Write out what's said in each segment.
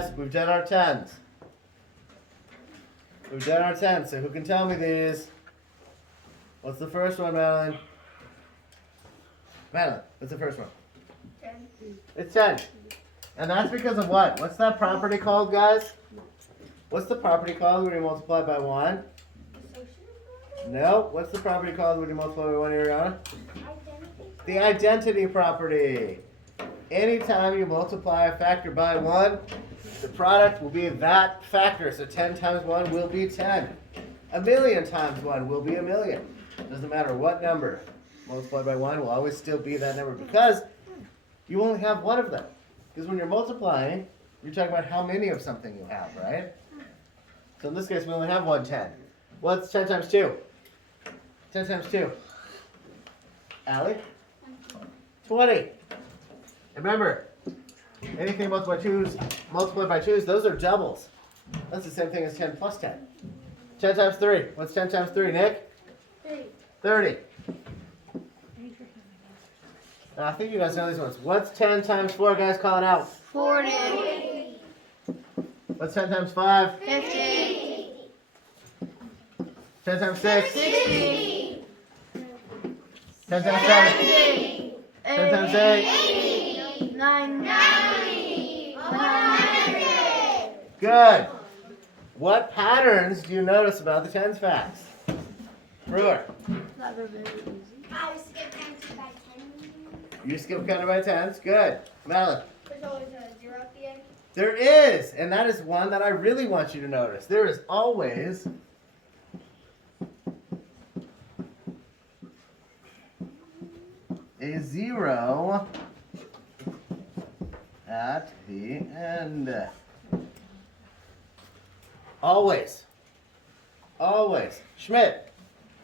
guys, we've done our tens. We've done our tens, so who can tell me these? What's the first one, Madeline? Madeline, what's the first one? 10. It's 10. And that's because of what? What's that property called, guys? What's the property called when you multiply by 1? No. What's the property called when you multiply by 1, Ariana? The identity property. Anytime you multiply a factor by 1, the product will be that factor. So 10 times 1 will be 10. A million times 1 will be a million. Doesn't matter what number multiplied by 1 will always still be that number because you only have one of them. Because when you're multiplying, you're talking about how many of something you have, right? So in this case, we only have 1 10. What's 10 times 2? 10 times 2. Allie? 20. Remember, anything multiplied by 2s, those are doubles. That's the same thing as 10 plus 10. 10 times 3. What's 10 times 3, Nick? 30. Now, I think you guys know these ones. What's 10 times 4, guys? Call it out. 40. What's 10 times 5? 50. 10 times 6? 60. 10 times 7? 10 times 8? 90. 100. Good. What patterns do you notice about the tens facts? Brewer. Not very easy. I skip counting by 10. You skip counting by tens. Good. Madeline. There's always a 0 at the end. There is, and that is one that I really want you to notice. There is always a 0 at the end. Always. Always. Schmidt.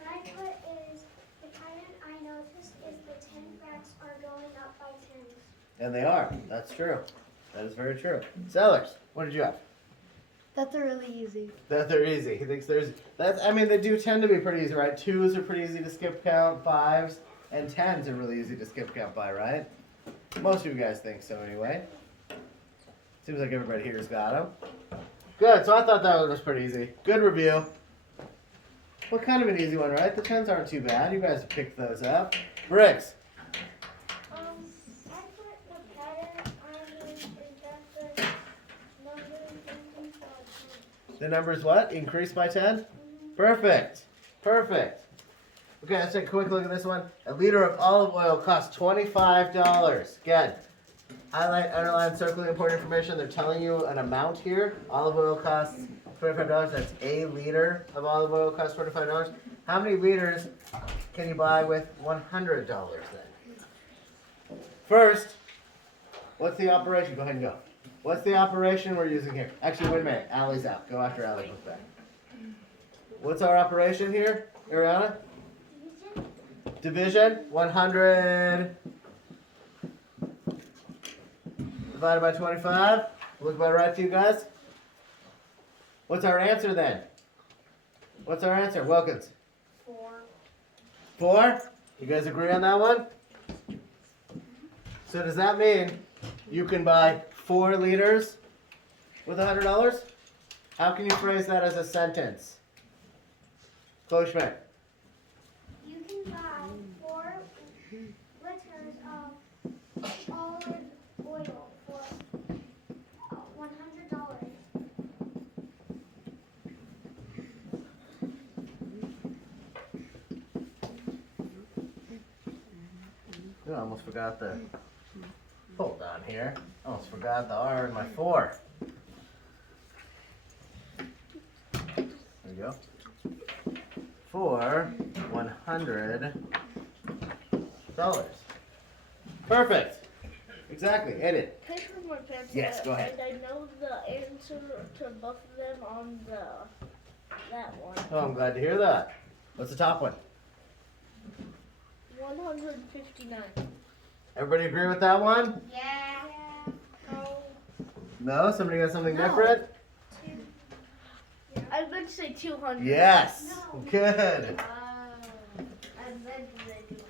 What I put is the pattern I noticed is the 10 facts are going up by 10s. And they are. That's true. That is very true. Sellers, what did you have? That's really easy. That they're easy. He thinks there's they do tend to be pretty easy, right? 2s are pretty easy to skip count, 5s and 10s are really easy to skip count by, right? Most of you guys think so anyway. Seems like everybody here's got them. Good, so I thought that one was pretty easy. Good review. What kind of an easy one, right? The 10s aren't too bad. You guys picked those up. Bricks. I put the pattern I noticed is that the numbers increase by 10. The numbers what? Increase by 10? Perfect. Perfect. Okay, let's take a quick look at this one. A liter of olive oil costs $25. Again, highlight, underline, circle the important information. They're telling you an amount here. Olive oil costs $25. That's a liter of olive oil costs $25. How many liters can you buy with $100 then? First, what's the operation? Go ahead and go. What's the operation we're using here? Actually, wait a minute. Allie's out. Go after Allie comes back. What's our operation here, Ariana? Division. 100 divided by 25. Look about right to you guys. What's our answer then? What's our answer, Wilkins? 4. 4? You guys agree on that one? So does that mean you can buy 4 liters with $100? How can you phrase that as a sentence? Chloe Schmidt. You can buy 4 liters of olive oil for $100. I almost forgot the. Hold on here. Almost forgot the R in my 4. There you go. For $100. Perfect. Exactly. Edit. Take with my pencil. Yes, go ahead. And I know the answer to both of them on that one. Oh, I'm glad to hear that. What's the top one? 159. Everybody agree with that one? Yeah. No? Somebody got something No. different? I was going to say 200. Yes. No. Good. I meant to say 200.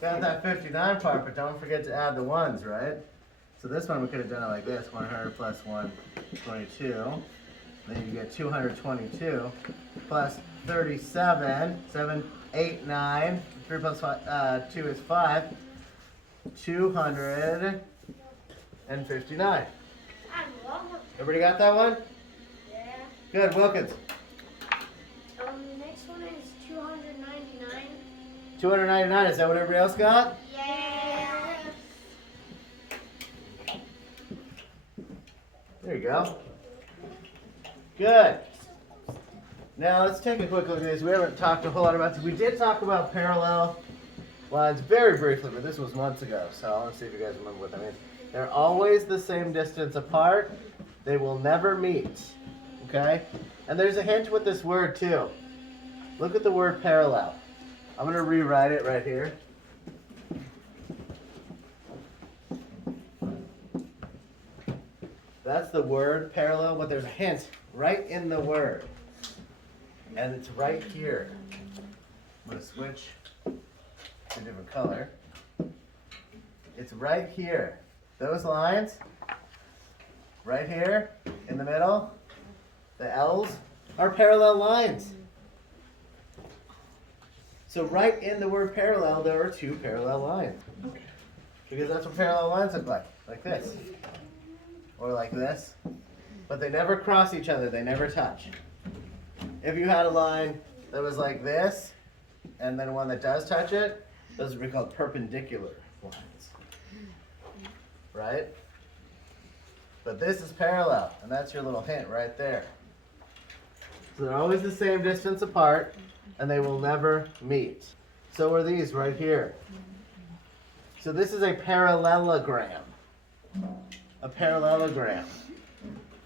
Got that 59 part, but don't forget to add the ones, right? So this one we could have done it like this, 100 plus 122. Then you get 222 plus 37, 7, 8, 9. 3 plus 2 is 5. 259. Everybody got that one? Yeah. Good, Wilkins. The next one is 299. 299, is that what everybody else got? Yeah. There you go. Good. Now let's take a quick look at this. We haven't talked a whole lot about this. We did talk about parallel lines very briefly, but this was months ago, so I want to see if you guys remember what that means. They're always the same distance apart. They will never meet. Okay? And there's a hint with this word too. Look at the word parallel. I'm going to rewrite it right here. That's the word parallel, but there's a hint right in the word. And it's right here. I'm going to switch to a different color. It's right here. Those lines, right here in the middle, the L's, are parallel lines. So right in the word parallel, there are two parallel lines. Because that's what parallel lines look like this. Or like this. But they never cross each other, they never touch. If you had a line that was like this, and then one that does touch it, those would be called perpendicular lines. Right? But this is parallel, and that's your little hint right there. So they're always the same distance apart, and they will never meet. So are these right here. So this is a parallelogram. A parallelogram.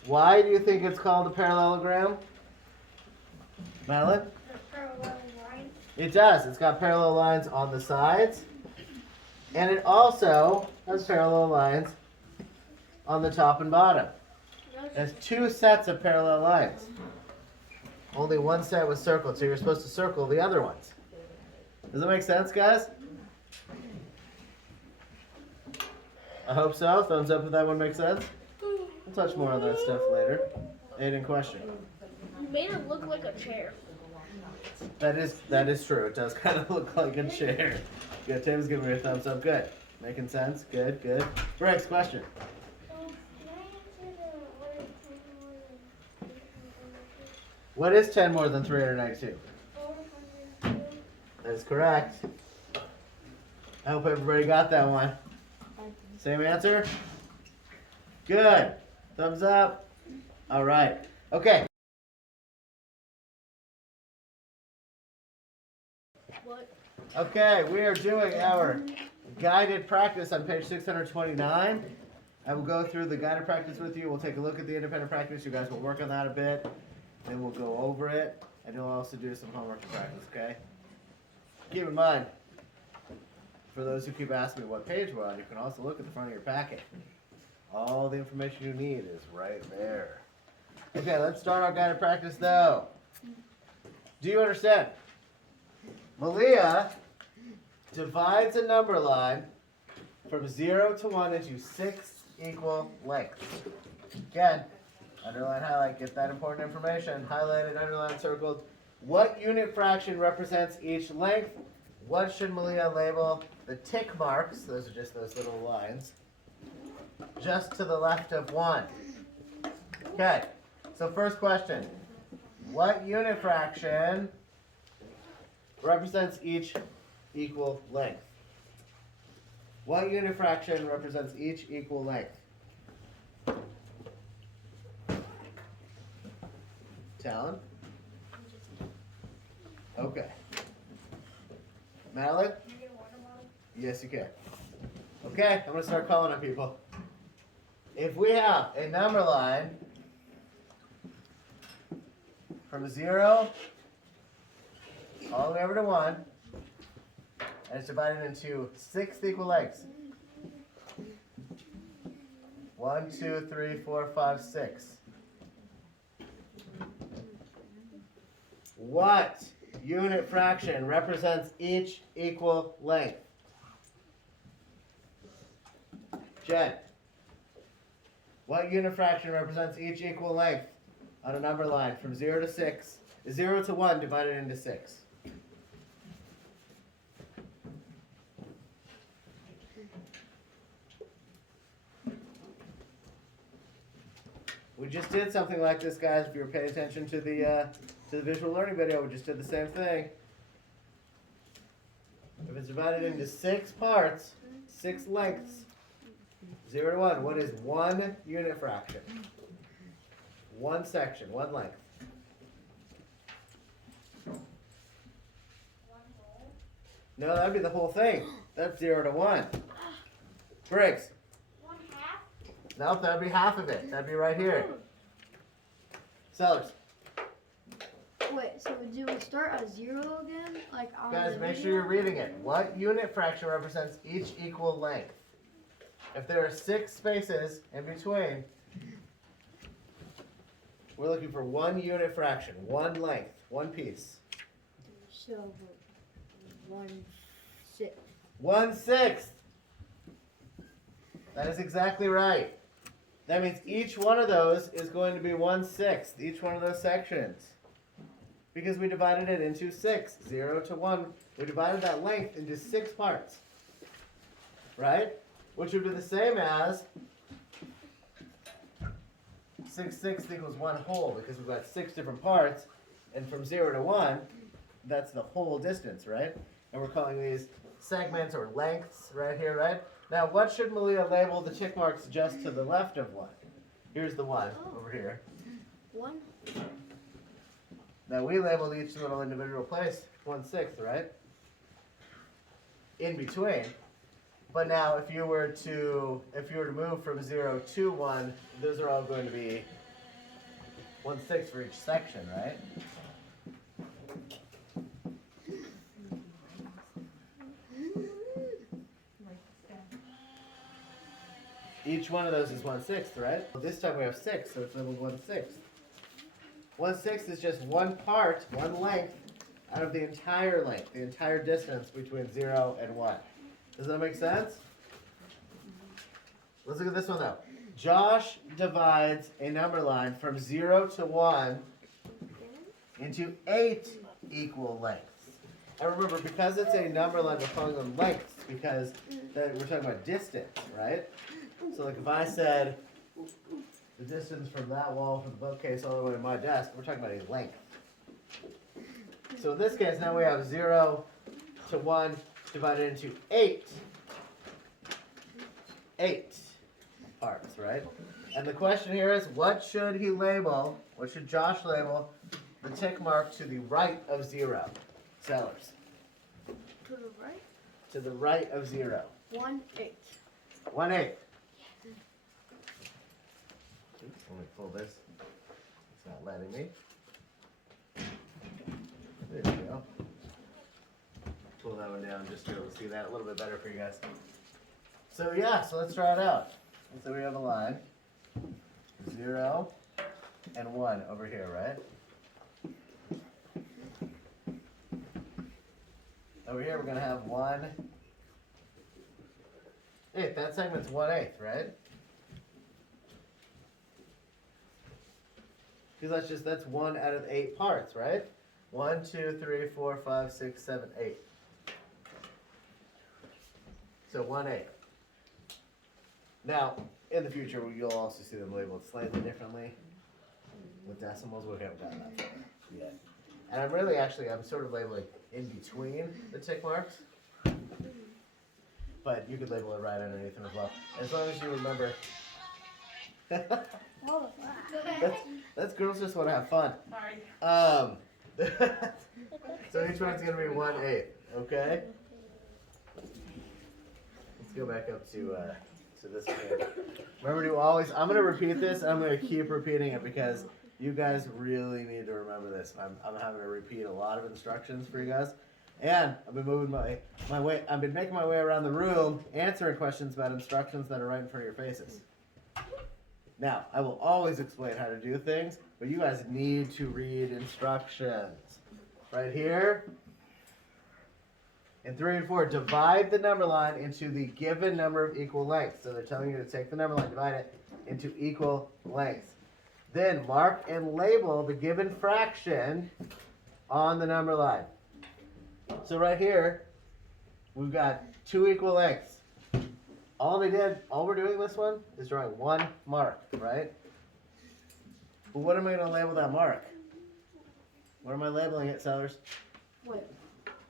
Why do you think it's called a parallelogram? Madeline? Parallel line. It does. It's got parallel lines on the sides. And it also has parallel lines on the top and bottom. It has two sets of parallel lines. Only one set was circled, so you're supposed to circle the other ones. Does that make sense, guys? I hope so. Thumbs up if that one makes sense. We'll touch more on that stuff later. Aiden, question. You made it look like a chair. That is true. It does kind of look like a chair. Good. Tim's giving me a thumbs up. Good. Making sense. Good. Good. Briggs, question. What is 10 more than 392? 402. That is correct. I hope everybody got that one. Same answer? Good. Thumbs up. All right. Okay. What? Okay, we are doing our guided practice on page 629. I will go through the guided practice with you. We'll take a look at the independent practice. You guys will work on that a bit. Then we'll go over it. And you'll also do some homework to practice, okay? Keep in mind, for those who keep asking me what page we're on, you can also look at the front of your packet. All the information you need is right there. Okay, let's start our guided practice though. Do you understand? Malia divides a number line from 0 to 1 into 6 equal lengths. Again, underline, highlight, get that important information. Highlighted, underlined, circled. What unit fraction represents each length? What should Malia label the tick marks? Those are just those little lines. Just to the left of 1. Okay, so first question. What unit fraction represents each equal length? What unit fraction represents each equal length? Talon? Okay. Madeline? Yes, you can. Okay, I'm going to start calling on people. If we have a number line from 0 all the way over to 1, and it's divided into 6 equal lengths. 1, 2, 3, 4, 5, 6. What unit fraction represents each equal length? Jen. What unit fraction represents each equal length on a number line from 0 to 6? 0 to 1 divided into 6. We just did something like this, guys. If you were paying attention to the visual learning video, we just did the same thing. If it's divided into 6 parts, 6 lengths, 0 to 1, what is one unit fraction? One section, one length. No, that'd be the whole thing. That's 0 to 1. Briggs. 1/2. Nope, that'd be half of it. That'd be right here. Sellers. Wait, so do we start at 0 again? Like on Guys, the make sure video? you're reading it. What unit fraction represents each equal length? If there are 6 spaces in between, we're looking for one unit fraction, one length, one piece. So 1/6. 1/6. That is exactly right. That means each one of those is going to be 1/6, each one of those sections. Because we divided it into 6, 0 to 1. We divided that length into 6 parts. Right? Which would be the same as 6/6 equals 1 whole, because we've got 6 different parts, and from 0 to 1, that's the whole distance, right? And we're calling these segments or lengths right here, right? Now, what should Malia label the tick marks just to the left of 1? Here's the 1 over here. 1. Now, we labeled each little individual place 1/6, right? In between. But now, if you were to move from 0 to 1, those are all going to be 1/6 for each section, right? Each one of those is 1/6, right? Well, this time we have 6, so it's labeled 1/6. 1/6 is just one part, one length, out of the entire length, the entire distance between 0 and 1. Does that make sense? Let's look at this one though. Josh divides a number line from 0 to 1 into 8 equal lengths. And remember, because it's a number line, we're calling them lengths because we're talking about distance, right? So like if I said the distance from that wall from the bookcase all the way to my desk, we're talking about a length. So in this case, now we have 0 to 1 divided into 8 parts, right? And the question here is, what should Josh label the tick mark to the right of 0? Sellers. To the right. To the right of 0. 1/8. 1/8. Oops, let me pull this. It's not letting me. There we go. Pull that one down just to be able to see that a little bit better for you guys. So yeah, so let's try it out. So we have a line, 0 and 1 over here, right? Over here we're going to have 1/8. That segment's 1/8, right? Because that's 1 out of 8 parts, right? 1, 2, 3, 4, 5, 6, 7, 8. So 1/8. Now, in the future, you'll also see them labeled slightly differently with decimals. We haven't done that yet. And I'm sort of labeling in between the tick marks. But you could label it right underneath them as well. As long as you remember. Oh, That's girls just want to have fun. Sorry. So each one's going to be 1/8, okay? Let's go back up to this one here. Remember to always, I'm going to repeat this, and I'm going to keep repeating it because you guys really need to remember this. I'm having to repeat a lot of instructions for you guys. And I've been moving my way, I've been making my way around the room, answering questions about instructions that are right in front of your faces. Now, I will always explain how to do things, but you guys need to read instructions. Right here, in 3 and 4, divide the number line into the given number of equal lengths. So they're telling you to take the number line, divide it into equal lengths. Then mark and label the given fraction on the number line. So right here, we've got 2 equal lengths. All we're doing this one is drawing 1 mark, right? But what am I going to label that mark? What am I labeling it, Sellers? Wait,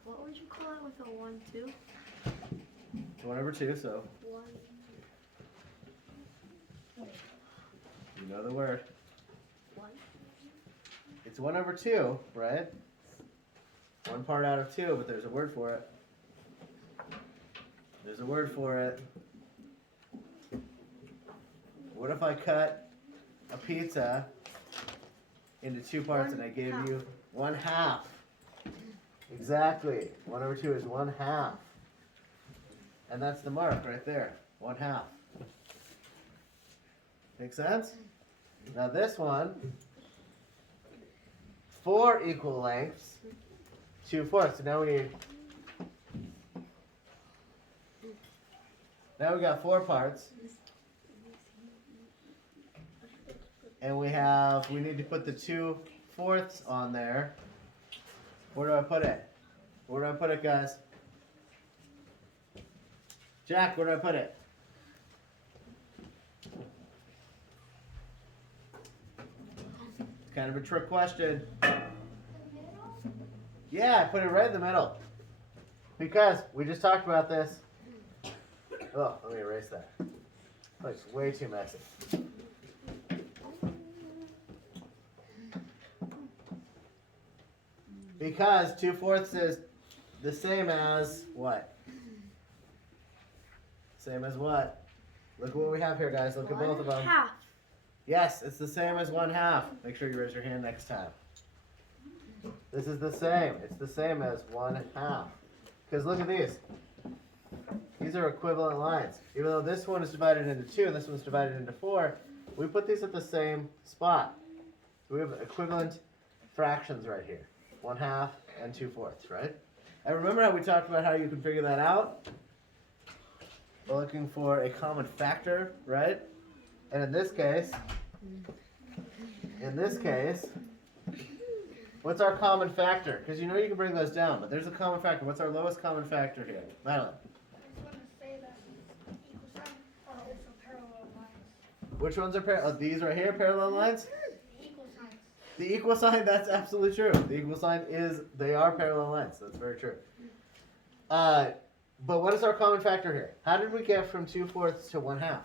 what would you call it with a 1, 2? It's 1 over 2, so 1. you know the word. 1. It's 1 over 2, right? 1 part out of 2, but there's a word for it. There's a word for it. What if I cut a pizza into 2 parts and I gave you 1/2? Exactly. 1 over 2 is 1/2. And that's the mark right there. 1/2. Make sense? Now this one, 4 equal lengths, 2/4. So now we got 4 parts. And we need to put the 2/4 on there. Where do I put it? Where do I put it, guys? Jack, where do I put it? It's kind of a trick question. Yeah, I put it right in the middle. Because we just talked about this. Oh, let me erase that. Oh, it's way too messy. Because 2/4 is the same as what? Same as what? Look at what we have here, guys. Look at both of them. 1/2. Yes, it's the same as 1/2. Make sure you raise your hand next time. This is the same. It's the same as 1/2. Because look at these. These are equivalent lines. Even though this one is divided into 2 and this one's divided into 4, we put these at the same spot. So we have equivalent fractions right here. 1/2 and 2/4, right? And remember how we talked about how you can figure that out? We're looking for a common factor, right? And in this case, what's our common factor? Because you know you can bring those down, but there's a common factor. What's our lowest common factor here? Madeline. I just want to say that equal sign are also parallel lines. Which ones are parallel? These right here, parallel lines? The equal signs. The equal sign, that's absolutely true. The equal sign they are parallel lines. That's very true. But what is our common factor here? How did we get from 2/4 to 1/2?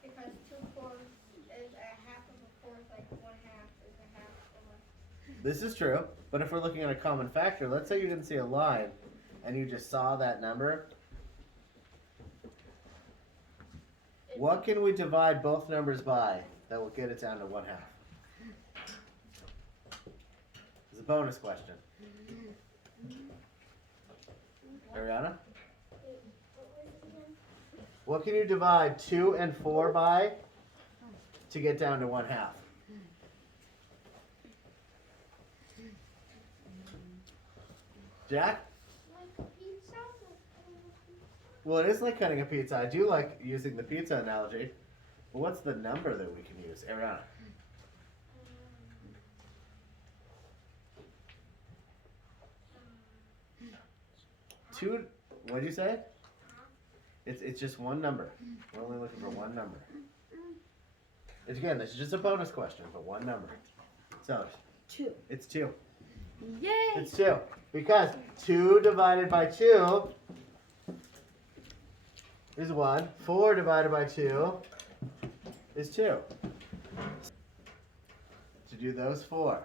Because 2/4 is a half of a fourth, like 1/2 is a half of This is true, but if we're looking at a common factor, let's say you didn't see a line and you just saw that number. What can we divide both numbers by that will get it down to 1/2? It's a bonus question. Ariana? What can you divide 2 and 4 by to get down to 1/2? Jack? like a pizza. Well, it is like cutting a pizza. I do like using the pizza analogy. But what's the number that we can use? Ariana? Two, what did you say? It's just one number. We're only looking for one number. Again, this is just a bonus question, but one number. So, 2. it's 2. Yay! It's 2. Because 2 divided by 2 is 1. 4 divided by 2 is 2. To do those 4.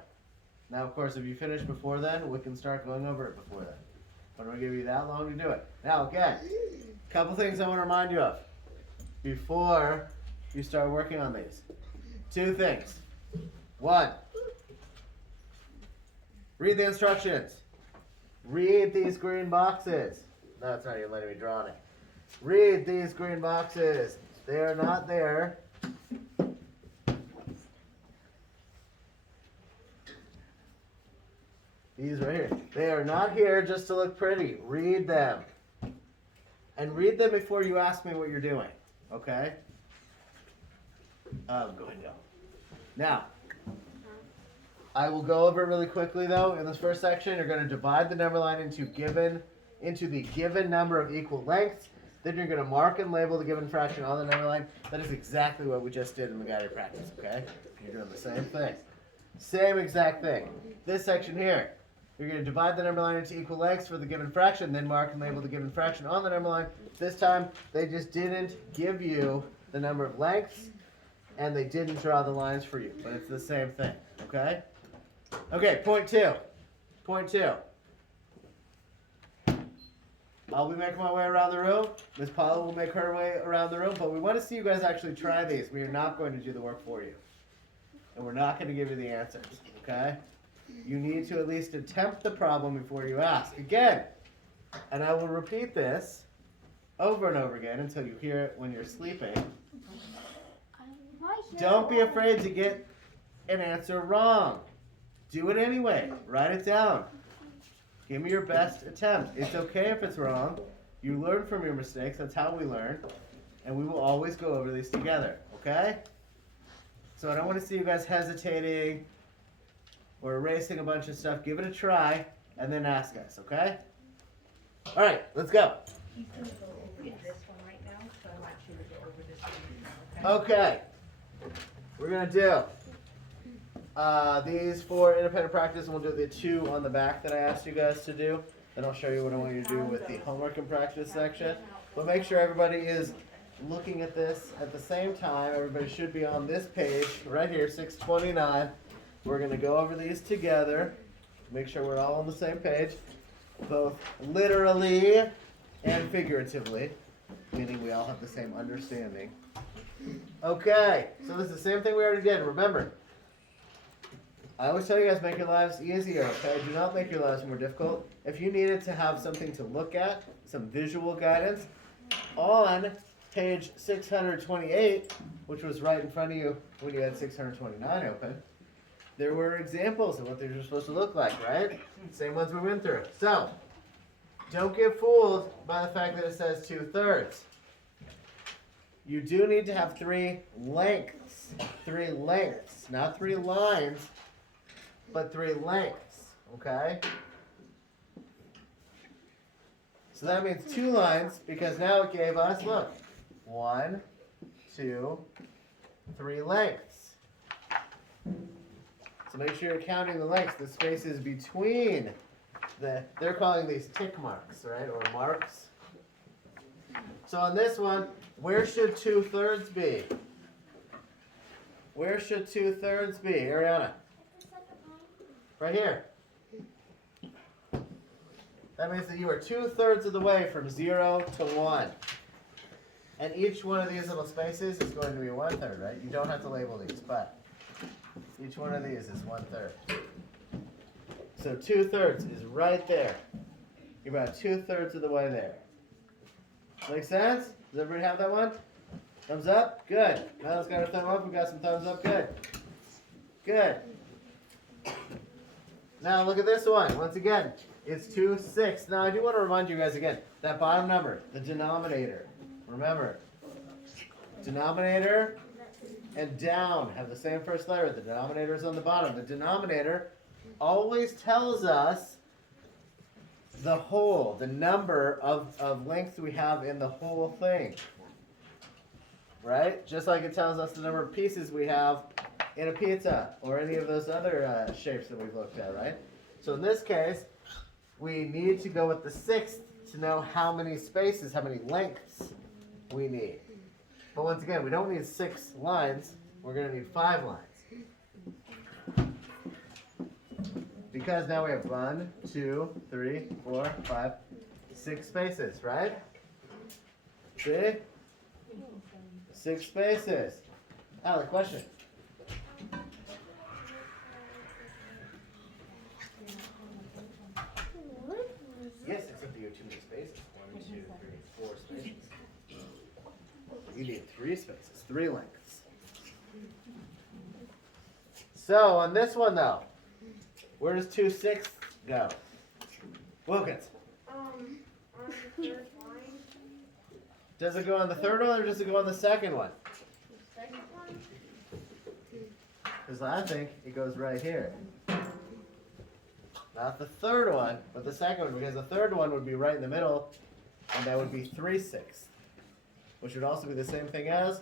Now, of course, if you finish before then, we can start going over it before then. But I'm going to give you that long to do it. Now, again, a couple things I want to remind you of before you start working on these. 2 things. 1, read the instructions. Read these green boxes. No, it's not even letting me draw on it. Read these green boxes. They are not there. These right here. They are not here just to look pretty. Read them. And read them before you ask me what you're doing. Okay? Go ahead, Dale. Now, I will go over it really quickly though. In this first section, you're going to divide the number line into the given number of equal lengths. Then you're going to mark and label the given fraction on the number line. That is exactly what we just did in the guided practice, okay? You're doing the same thing. Same exact thing. This section here, you're going to divide the number line into equal lengths for the given fraction, then mark and label the given fraction on the number line. This time, they just didn't give you the number of lengths, and they didn't draw the lines for you, but it's the same thing, okay? Okay, point two. Point two. I'll be making my way around the room. Miss Paula will make her way around the room, but we want to see you guys actually try these. We are not going to do the work for you. And we're not going to give you the answers, okay? You need to at least attempt the problem before you ask. Again, and I will repeat this over and over again until you hear it when you're sleeping. Don't be afraid to get an answer wrong. Do it anyway. Write it down. Give me your best attempt. It's okay if it's wrong. You learn from your mistakes. That's how we learn. And we will always go over these together. Okay? So I don't want to see you guys hesitating or erasing a bunch of stuff. Give it a try and then ask us. Okay? All right. Let's go. He's going to go over this one right now, so I want you to go over this one. Okay. We're going to do these 4 independent practice, and we'll do the 2 on the back that I asked you guys to do. Then I'll show you what I want you to do with the homework and practice section. But make sure everybody is looking at this at the same time. Everybody should be on this page right here, 629. We're going to go over these together. Make sure we're all on the same page, both literally and figuratively, meaning we all have the same understanding. Okay, so this is the same thing we already did. Remember, I always tell you guys, make your lives easier, okay? Do not make your lives more difficult. If you needed to have something to look at, some visual guidance, on page 628, which was right in front of you when you had 629 open, there were examples of what these were supposed to look like, right? Same ones we went through. So, don't get fooled by the fact that it says 2/3. You do need to have 3 lengths. 3 lengths, not 3 lines, but 3 lengths, okay? So that means 2 lines, because now it gave us, look, 1, 2, 3 lengths. So make sure you're counting the lengths, the spaces between they're calling these tick marks, right, or marks. So on this one, where should 2/3 be? Where should 2/3 be, Ariana? Right here. That means that you are 2/3 of the way from 0 to 1. And each one of these little spaces is going to be 1/3, right? You don't have to label these, but each one of these is 1/3. So 2/3 is right there. You're about 2/3 of the way there. Make sense? Does everybody have that one? Thumbs up? Good. Madeline's got her thumb up. We got some thumbs up. Good. Good. Now look at this one. Once again, it's 2/6. Now I do want to remind you guys again, that bottom number, the denominator. Remember, denominator and down have the same first letter. The denominator is on the bottom. The denominator always tells us the whole, the number of lengths we have in the whole thing. Right? Just like it tells us the number of pieces we have in a pizza or any of those other shapes that we've looked at, right? So in this case, we need to go with the 6th to know how many spaces, how many lengths we need. But once again, we don't need 6 lines. We're going to need 5 lines. Because now we have 1, 2, 3, 4, 5, 6 spaces, right? See? 6 spaces. Alec, question? Yes, except you have too many spaces. 1, 2, 3, 4 spaces. You need 3 spaces, 3 lengths. So on this one though, where does 2/6 go? Wilkins. On the 3rd line. Does it go on the 3rd one or does it go on the 2nd one? The 2nd one? Because I think it goes right here. Not the third one, but the second one, because the third one would be right in the middle, and that would be 3/6, which would also be the same thing as,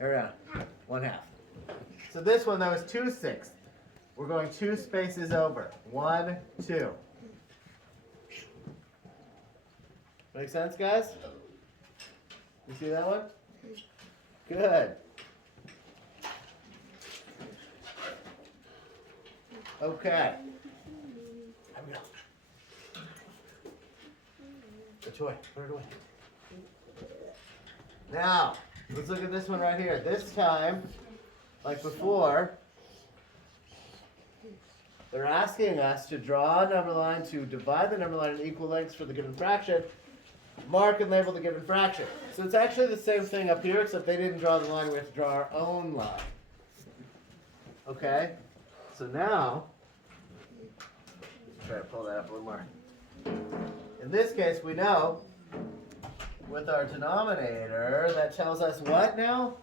here we go, 1/2. So this one, that was 2/6. We're going 2 spaces over. 1, 2. Make sense, guys? You see that one? Good. Okay. The toy. Put it away. Now, let's look at this one right here. This time, like before, they're asking us to draw a number line to divide the number line in equal lengths for the given fraction. Mark and label the given fraction. So it's actually the same thing up here, except they didn't draw the line. We have to draw our own line. Okay? So now, try to pull that up a little more. In this case, we know with our denominator, that tells us what now?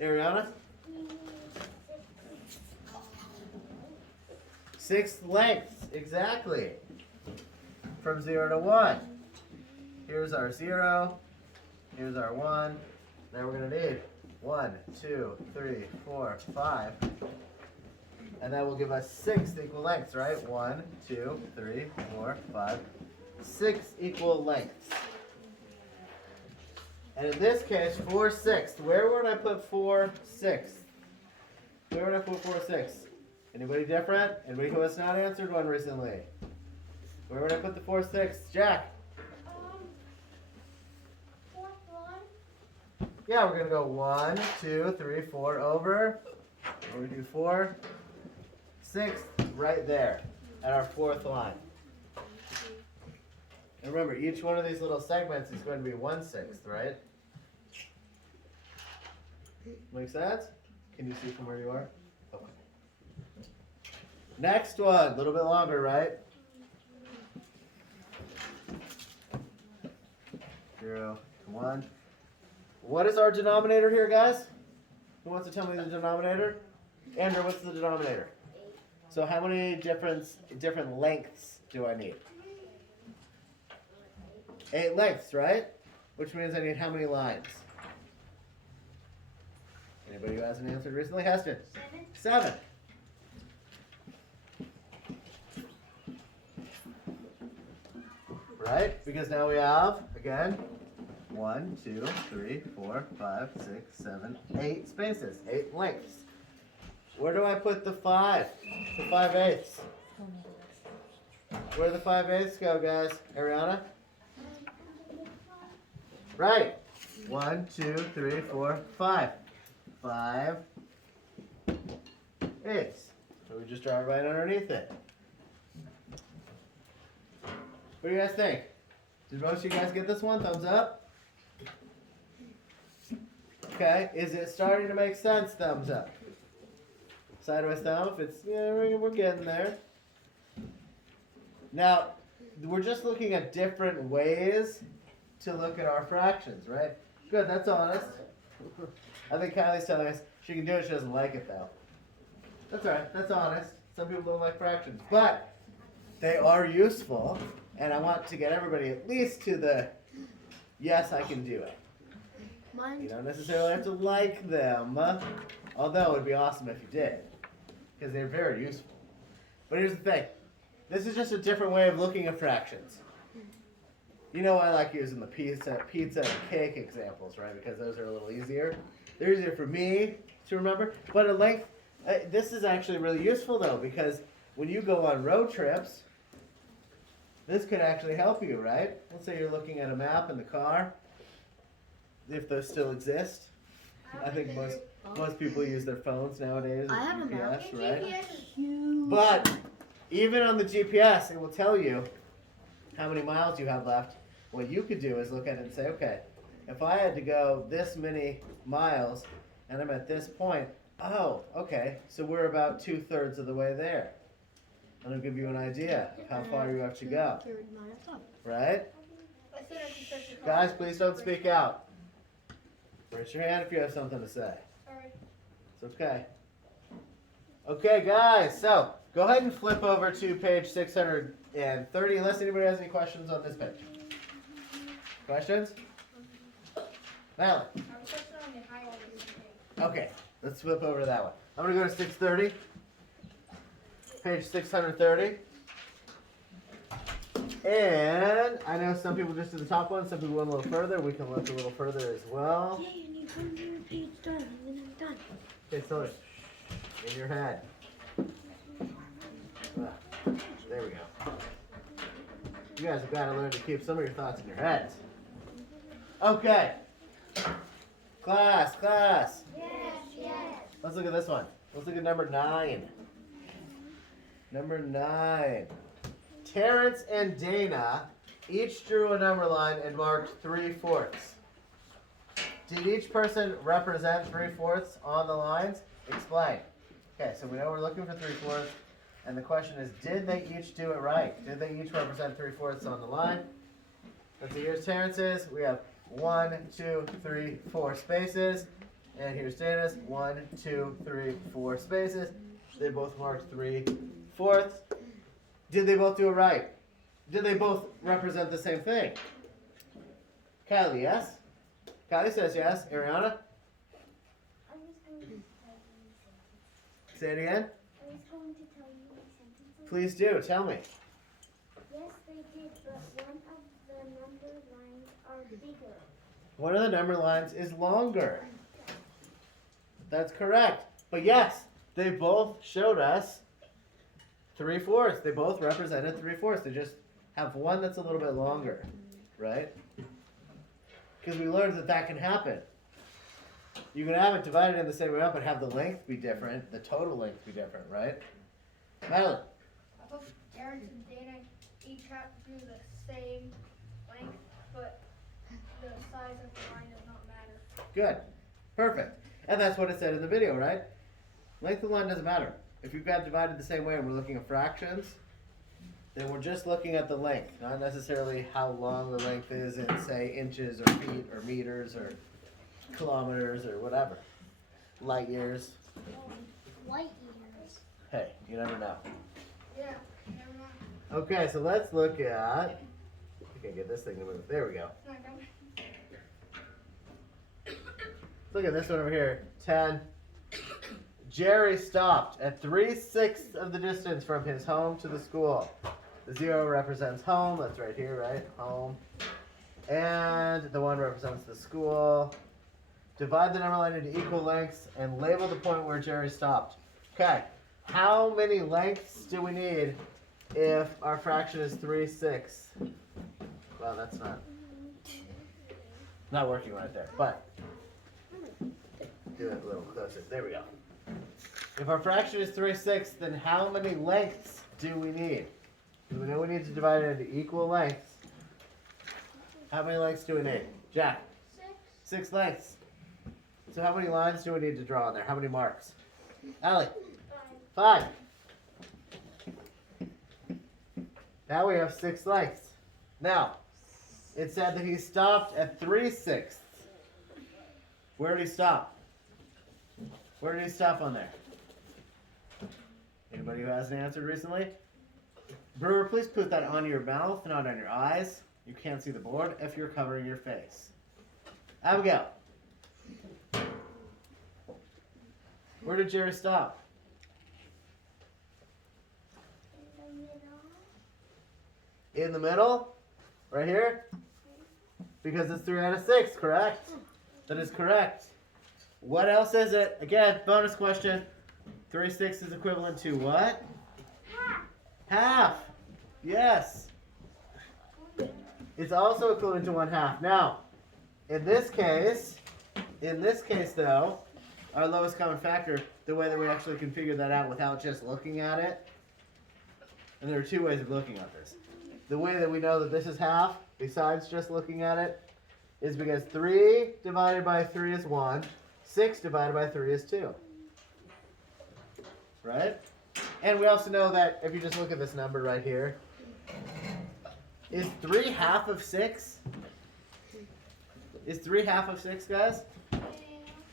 Ariana? 6 lengths, exactly. From 0 to 1. Here's our 0. Here's our 1. Now we're going to need 1, 2, 3, 4, 5. And that will give us 6 equal lengths, right? 1, 2, 3, 4, 5. 6 equal lengths. And in this case, 4/6. Where would I put 4/6? Where would I put 4/6? Anybody different? Anybody who has not answered one recently? Where would I put the 4/6? Jack? Fourth line. Yeah, we're going to go 1, 2, 3, 4 over. And we do 4, 6 right there at our 4th line. And remember, each one of these little segments is going to be 1/6, right? Make sense? Can you see from where you are? Okay. Next one, a little bit longer, right? 0, 1. What is our denominator here, guys? Who wants to tell me the denominator? Andrew, what's the denominator? So how many different lengths do I need? 8 lengths, right? Which means I need how many lines? Anybody who hasn't answered recently? Heston? 7. Right? Because now we have, again, 1, 2, 3, 4, 5, 6, 7, 8 spaces. 8 lengths. Where do I put the 5? The 5/8. Where do the 5/8 go, guys? Ariana? Right. 1, 2, 3, 4, 5. 5/8. So we just draw it right underneath it. What do you guys think? Did most of you guys get this one? Thumbs up? Okay. Is it starting to make sense? Thumbs up. Sideways thumb if it's, yeah, we're getting there. Now, we're just looking at different ways to look at our fractions, right? Good, that's honest. I think Kylie's telling us she can do it, she doesn't like it though. That's alright, that's honest. Some people don't like fractions, but they are useful, and I want to get everybody at least to the, yes, I can do it. You don't necessarily have to like them, although it would be awesome if you did, because they're very useful. But here's the thing. This is just a different way of looking at fractions. You know I like using the pizza and cake examples, right? Because those are a little easier. They're easier for me to remember. But at length, this is actually really useful though, because when you go on road trips, this could actually help you, right? Let's say you're looking at a map in the car, if those still exist. I think most people use their phones nowadays. I have a map. GPS, right? GPS is huge. But even on the GPS, it will tell you how many miles you have left. What you could do is look at it and say, okay, if I had to go this many miles and I'm at this point, oh, okay, so we're about 2/3 of the way there. And it'll give you an idea of how far you have to go. Right? I said I can start to Guys, please don't speak out. Raise your hand if you have something to say. Sorry. It's okay. Okay, guys, so go ahead and flip over to page 630 unless anybody has any questions on this page. Questions? Malin? I was touching on the high order thing. Okay, let's flip over to that one. I'm going to go to 630. Page 630. And I know some people just did the top one, some people went a little further. We can look a little further as well. Yeah, you need one more page done, and then I'm done. Okay, so in your head. There we go. You guys have got to learn to keep some of your thoughts in your heads. Okay. Class. Yes, yes. Let's look at this one. Let's look at number 9. Number 9. Terrence and Dana each drew a number line and marked 3/4. Did each person represent 3/4 on the lines? Explain. Okay, so we know we're looking for 3/4, and the question is, did they each do it right? Did they each represent 3/4 on the line? Let's see, here's Terrence's. We have 1, 2, 3, 4 spaces. And here's Dana's. 1, 2, 3, 4 spaces. They both marked 3/4. Did they both do it right? Did they both represent the same thing? Kylie, yes? Kylie says yes. Ariana? I was going to tell you a sentence. Say it again. I was going to tell you a sentence. Please do. Tell me. Yes, they did, but one of the number lines are bigger. One of the number lines is longer. That's correct. But yes, they both showed us 3/4. They both represented 3/4. They just have one that's a little bit longer, right? Because we learned that that can happen. You can have it divided in the same way up, but have the length be different, the total length be different, right? Madeline? I hope Terrence and Dana each have to do the same length, but the size of the line does not matter. Good. Perfect. And that's what it said in the video, right? Length of the line doesn't matter. If you've got divided the same way and we're looking at fractions, then we're just looking at the length, not necessarily how long the length is in, say, inches or feet or meters or kilometers or whatever. Light years. Light years. Hey, you never know. Yeah, never mind. Okay, so let's look at, I can get this thing to move. There we go. It's not coming. Look at this one over here. 10. Jerry stopped at 3/6 of the distance from his home to the school. The 0 represents home. That's right here, right? Home. And the 1 represents the school. Divide the number line into equal lengths and label the point where Jerry stopped. Okay. How many lengths do we need if our fraction is 3/6? Well, that's not working right there, but do it a little closer. There we go. If our fraction is 3/6, then how many lengths do we need? Do we know we need to divide it into equal lengths? How many lengths do we need? Jack? 6 lengths. So how many lines do we need to draw on there? How many marks? Allie? 5. Now we have 6 lengths. Now, it said that he stopped at 3/6. Where did he stop? Where did he stop on there? Anybody who hasn't answered recently? Brewer, please put that on your mouth, not on your eyes. You can't see the board if you're covering your face. Abigail. Where did Jerry stop? In the middle. In the middle? Right here? Because it's 3 out of 6, correct? That is correct. What else is it? Again, bonus question. 3/6 is equivalent to what? Half. Yes. It's also equivalent to 1/2. Now, in this case though, our lowest common factor, the way that we actually can figure that out without just looking at it, and there are 2 ways of looking at this. The way that we know that this is half, besides just looking at it, is because 3 divided by 3 is 1, 6 divided by 3 is 2. Right? And we also know that if you just look at this number right here, is 3 half of 6? Is 3 half of 6, guys?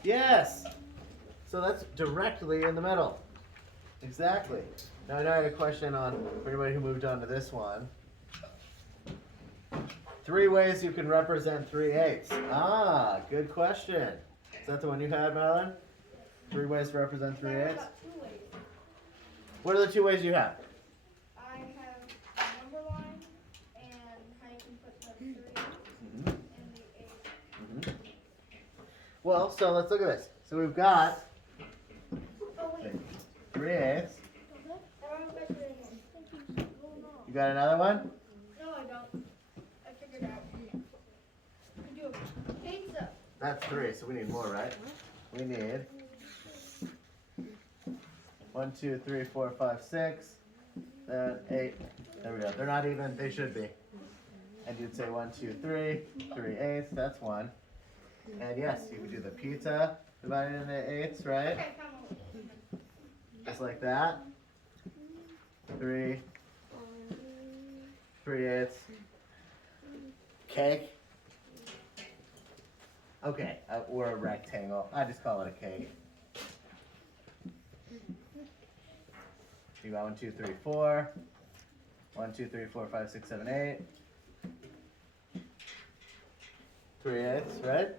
Yes. So that's directly in the middle. Exactly. Now I know I had a question on for anybody who moved on to this one. 3 ways you can represent 3/8. Ah, good question. Is that the one you had, Madeline? 3 ways to represent 3/8? I've got 2 ways. What are the 2 ways you have? I have a number line and how you can put the 3 Mm-hmm. and the 8. Mm-hmm. Well, so let's look at this. So we've got Oh wait, 3/8. I don't know if I put it in. You got another one? No, I don't. I figured out. We do a pizza. That's 3, so we need more, right? We need 1, 2, 3, 4, 5, 6, 7, 8. There we go. They're not even. They should be. And you'd say 1, 2, 3, 3/8. That's 1. And yes, you could do the pizza divided into 8s, right? Okay, come on. Just like that. 3, 3/8. Cake. Okay, or a rectangle. I just call it a cake. You got 1, 2, 3, 4. 1, 2, 3, 4, 5, 6, 7, 8. 3/8, right?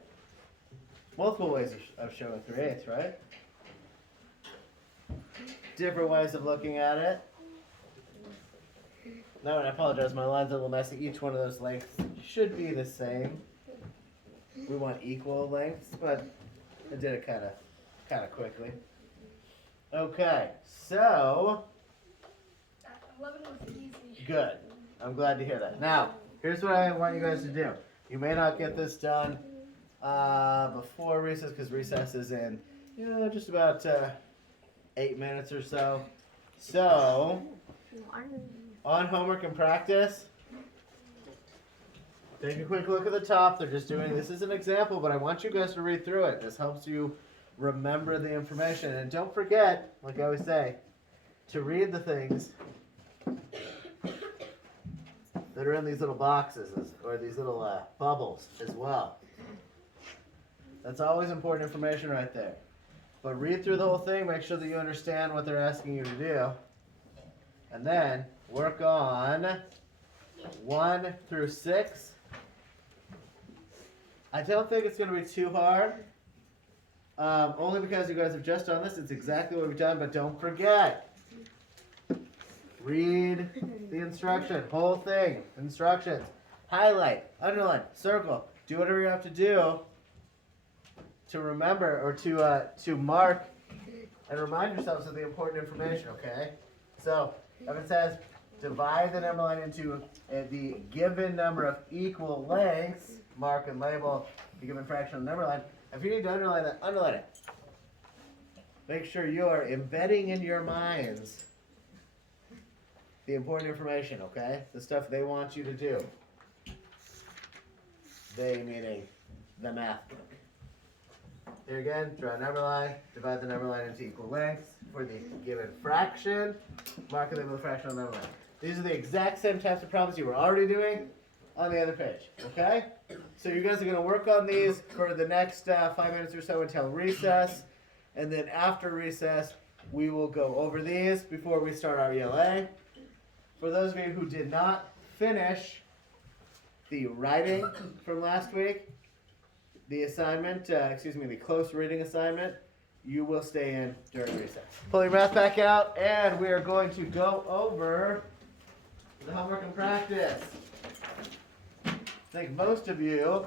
Multiple ways of showing 3/8, right? Different ways of looking at it. No, and I apologize, my line's a little messy. Each one of those lengths should be the same. We want equal lengths, but I did it kind of quickly. Okay, so 11 was easy. good. I'm glad to hear that. Now, here's what I want you guys to do. You may not get this done before recess because recess is in just about 8 minutes or so. So, on homework and practice, take a quick look at the top. They're just doing, this is an example, but I want you guys to read through it. This helps you remember the information. And don't forget, like I always say, to read the things that are in these little boxes or these little bubbles as well. That's always important information right there. But read through the whole thing, make sure that you understand what they're asking you to do. And then work on 1 through 6. I don't think it's going to be too hard. Only because you guys have just done this. It's exactly what we've done, but don't forget. Read the instruction, whole thing, instructions. Highlight, underline, circle. Do whatever you have to do to remember or to mark and remind yourselves of the important information, okay? So, if it says divide the number line into the given number of equal lengths, mark and label the given fraction of the number line. If you need to underline that, underline it. Make sure you are embedding in your minds the important information, okay? The stuff they want you to do. They meaning the math book. Here again, draw a number line, divide the number line into equal lengths for the given fraction, mark and label the fraction on the number line. These are the exact same types of problems you were already doing on the other page, okay? So you guys are going to work on these for the next 5 minutes or so until recess, and then after recess, we will go over these before we start our ELA. For those of you who did not finish the writing from last week, the assignment, the close reading assignment, you will stay in during recess. Pull your math back out, and we are going to go over the homework and practice. I think most of you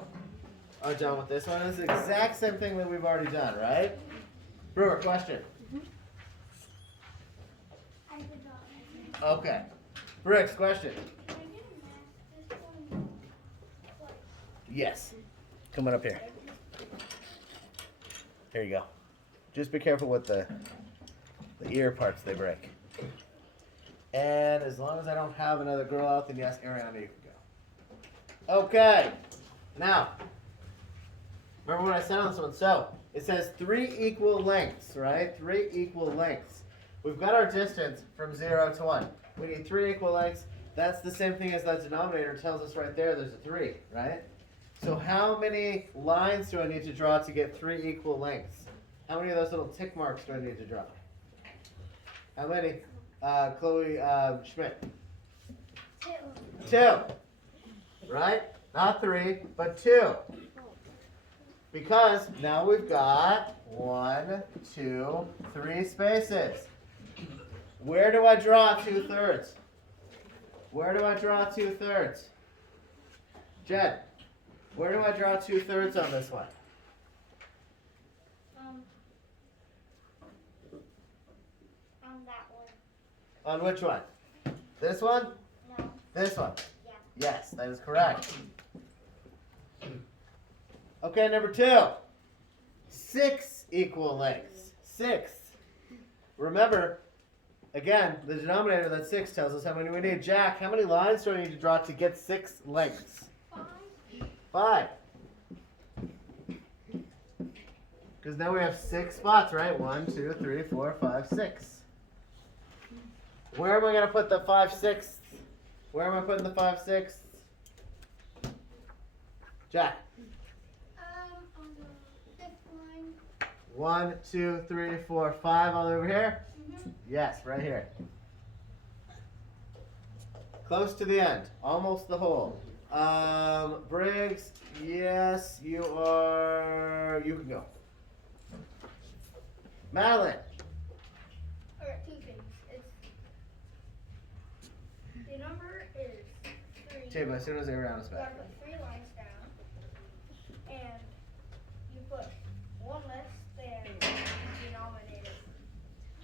are done with this one. It's the exact same thing that we've already done, right? Brewer, question. I forgot. Okay. Briggs, question. Can I get a mask this one? Like, Yes. Come on up here. Here you go. Just be careful with the ear parts, they break. And as long as I don't have another girl out, then yes, Ariana, you can go. Okay. Now, remember what I said on this one? So, it says 3 equal lengths, right? 3 equal lengths. We've got our distance from 0 to 1. We need 3 equal lengths. That's the same thing as that denominator tells us right there. There's a 3, right? So how many lines do I need to draw to get 3 equal lengths? How many of those little tick marks do I need to draw? How many? Chloe Schmidt. 2. 2. Right? Not 3, but 2. Because now we've got 1, 2, 3 spaces. Where do I draw 2/3? Where do I draw 2/3? Jed, where do I draw 2/3 on this one? On that one. On which one? This one? No. This one? Yeah. Yes, that is correct. Okay, number 2. 6 equal lengths. 6. Remember, again, the denominator, that 6, tells us how many we need. Jack, how many lines do I need to draw to get 6 lengths? 5. Because now we have 6 spots, right? 1, 2, 3, 4, 5, 6. Where am I going to put the 5/6? Where am I putting the 5/6? Jack. On the 5th line. 1, 2, 3, 4, 5 all over here? Yes, right here. Close to the end. Almost the hole. Briggs, yes, you can go. Madeline. I got 2 things. The number is 3. Table, as soon as Ariana's You gotta back. put 3 lines down, and you put 1 less than the denominator.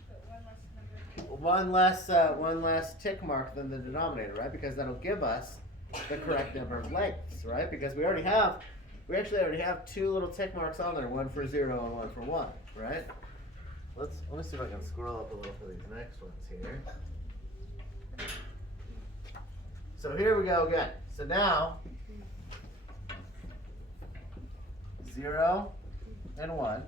Put 1 less number. One less tick mark than the denominator, right? Because that'll give us the correct number of lengths, right? Because we actually already have 2 little tick marks on there, 1 for 0 and 1 for 1, right? Let me see if I can scroll up a little for these next ones here. So here we go again. So now 0 and 1.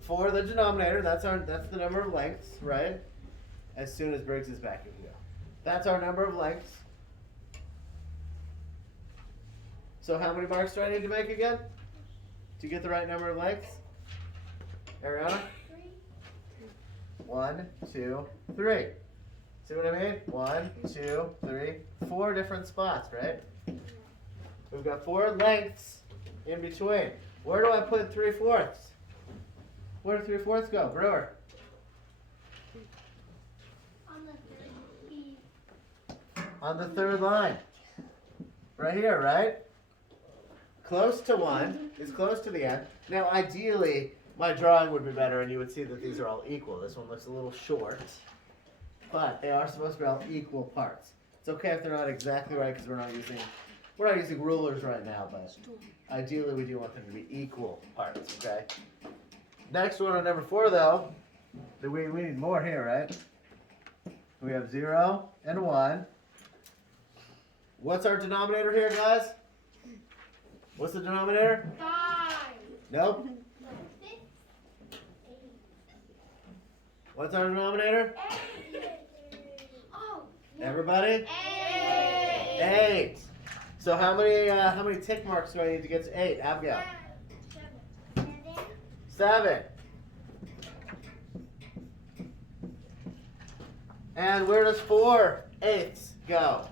For the denominator, that's the number of lengths, right? As soon as Briggs is back, you can go. That's our number of lengths. So how many marks do I need to make again to get the right number of lengths? Ariana? 3. 1, 2, 3. See what I mean? 1, 2, 3, 4 different spots, right? We've got 4 lengths in between. Where do I put 3/4? Where do 3/4 go? Brewer? On the 3rd B. On the 3rd line. Right here, right? Close to 1 is close to the end. Now, ideally, my drawing would be better and you would see that these are all equal. This one looks a little short, but they are supposed to be all equal parts. It's okay if they're not exactly right because we're not using rulers right now, but ideally we do want them to be equal parts, okay? Next one on number 4 though, we need more here, right? We have 0 and 1. What's our denominator here, guys? What's the denominator? 5. Nope. What's our denominator? 8. Oh. Everybody? 8. 8. So how many tick marks do I need to get to 8? Abigail? 7. 7. And where does 4/8 go?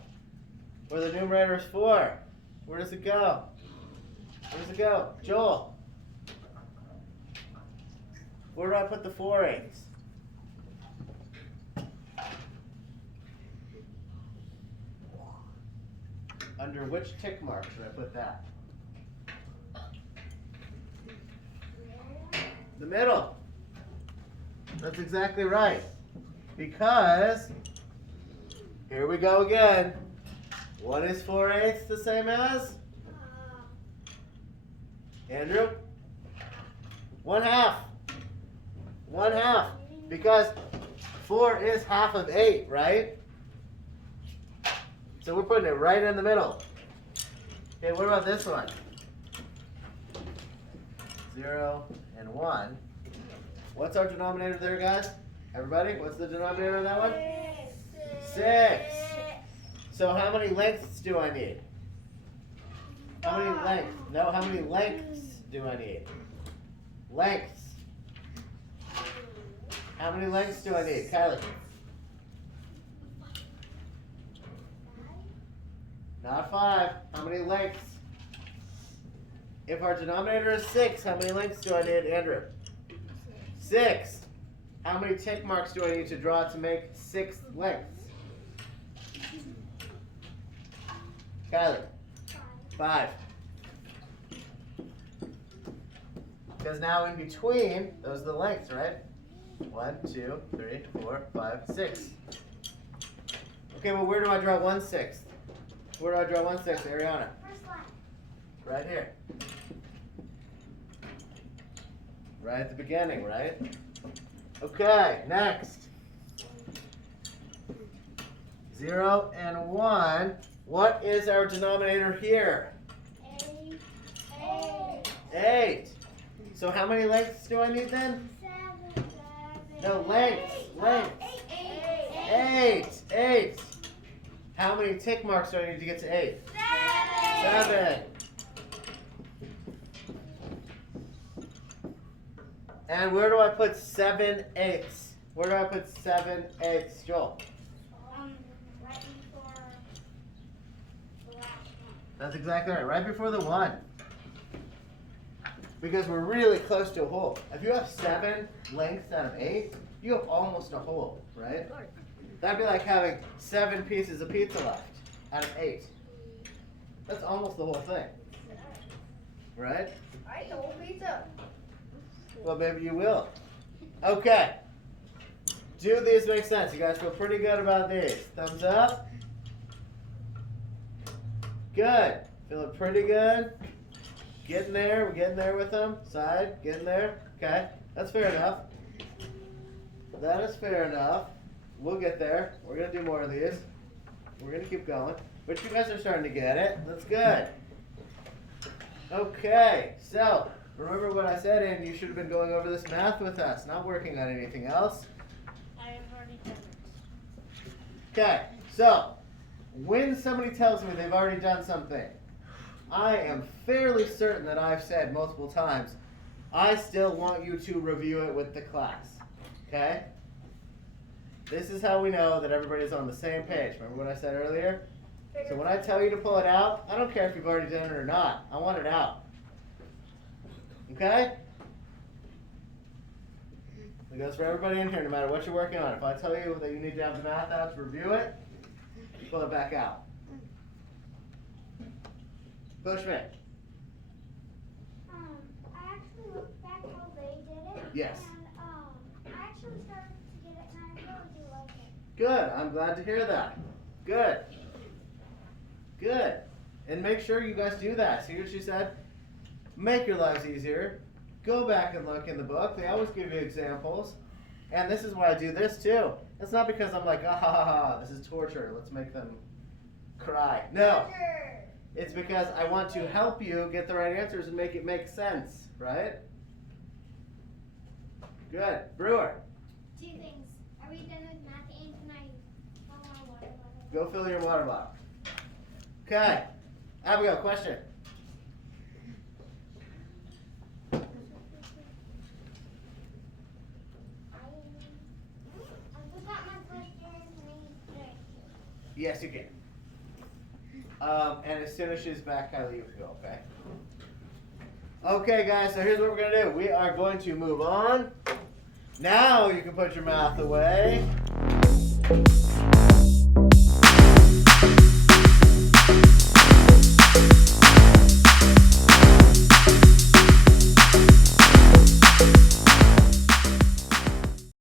Where the numerator is 4. Where does it go? Where does it go? Joel? Where do I put the 4/8? Under which tick mark should I put that? The middle. That's exactly right. Because, here we go again. What is 4/8 the same as? Andrew? 1/2. 1/2. Because 4 is half of 8, right? So we're putting it right in the middle. Okay, what about this one? 0 and 1. What's our denominator there, guys? Everybody, what's the denominator on that one? 6. So how many lengths do I need? How many lengths? No, how many lengths do I need? Lengths. How many lengths do I need? Kylie? Not 5. How many lengths? If our denominator is 6, how many lengths do I need, Andrew? 6. How many tick marks do I need to draw to make 6 lengths? Kylie? 5. Because now in between, those are the lengths, right? 1, 2, 3, 4, 5, 6. Okay, well, where do I draw 1/6? Where do I draw 1/6, Ariana? First line. Right here. Right at the beginning, right? Okay, next. 0 and 1. What is our denominator here? 8. So how many lengths do I need then? 7. No, lengths. Lengths. 8. How many tick marks do I need to get to 8? 7. And where do I put 7/8? Where do I put 7/8, Joel? Right before the last one. That's exactly right. Right before the 1. Because we're really close to a whole. If you have 7 lengths out of 8, you have almost a whole, right? That'd be like having 7 pieces of pizza left out of 8. That's almost the whole thing, right? I ate the whole pizza. Well, maybe you will. Okay. Do these make sense? You guys feel pretty good about these? Thumbs up. Good. Feeling pretty good. Getting there. We're getting there with them. Side. Getting there. Okay. That's fair enough. That is fair enough. We'll get there. We're going to do more of these. We're going to keep going. But you guys are starting to get it. That's good. Okay. So, remember what I said, and you should have been going over this math with us, not working on anything else. I have already done it. Okay. So, when somebody tells me they've already done something, I am fairly certain that I've said multiple times, I still want you to review it with the class. Okay? This is how we know that everybody's on the same page. Remember what I said earlier? So when I tell you to pull it out, I don't care if you've already done it or not. I want it out. Okay? It goes for everybody in here, no matter what you're working on. If I tell you that you need to have the math out to review it, pull it back out. Coach Schmidt. I actually looked back how they did it. Yes. And I actually started to get it, and I really do like it. Good. I'm glad to hear that. Good. Good. And make sure you guys do that. See what she said? Make your lives easier. Go back and look in the book. They always give you examples. And this is why I do this too. It's not because I'm like, ah ha ha ha, this is torture. Let's make them cry. No. It's because I want to help you get the right answers and make it make sense, right? Good. Brewer, 2 things. Are we done with math and tonight? I want a water bottle. go fill your water bottle. Okay. Abigail, question. I forgot my question. Yes, you can. And as soon as she's back, Kylie, you can go, okay? Okay, guys, so here's what we're going to do. We are going to move on. Now you can put your math away.